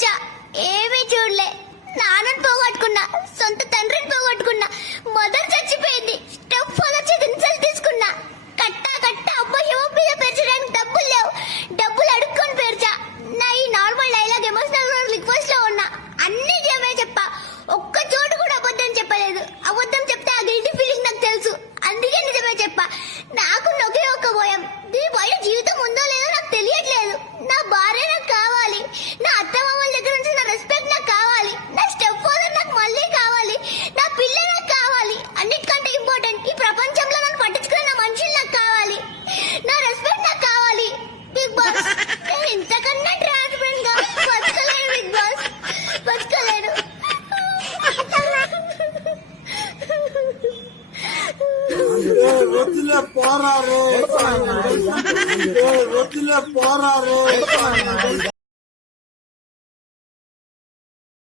వచ్చా, ఏమీ చూడలే. నాన్నని పోగొట్టుకున్నా, సొంత తండ్రిని పోగొట్టుకున్నా, మదర్ చచ్చిపోయింది, స్టెప్ ఫాలో చేసి ఇన్సల్ట్ తీసుకున్నా. కట్టా అమ్మ ఏమో మీద పెంచడానికి డబ్బులు లేవు, డబ్బులు అడుక్కొని పేర్చా. నా ఈ నార్మల్ డైలాగ్ ఎమోషనల్ రిక్వెస్ట్ లో ఉన్నా, అన్ని నిజమే చెప్పా, ఒక్క చోటు కూడా అబద్ధం చెప్పలేదు. అబద్ధం చెప్తే ఆ గిల్టీ ఫీలింగ్ నాకు తెలుసు, అందుకే నిజమే చెప్పా. నాకు ఒకే ఒక్క భయం, దీని బయట జీవితం ఉందో లేదో నాకు తెలియట్లేదు. నా భార్య నాకు కావాలి, నా అత్త మామల దగ్గర నుంచి నా రెస్పెక్ట్ నాకు కావాలి, నా స్టెప్ ఫాదర్ నాకు మళ్ళీ కావాలి, నా పిల్ల నాకు కావాలి. అన్నిటికంటే ఇంపార్టెంట్, ఈ ప్రపంచంలో నన్ను పట్టించుకునే నా మనుషులు నాకు కావాలి, నా రెస్పెక్ట్ నాకు కావాలి. బిగ్ బాస్, నేను ఇంతకన్నా ట్రాన్స్పరెంట్ గా బతకలేను. Big boss, బతకలేను. వదిలే పోరారు, వదిలే పోరారు.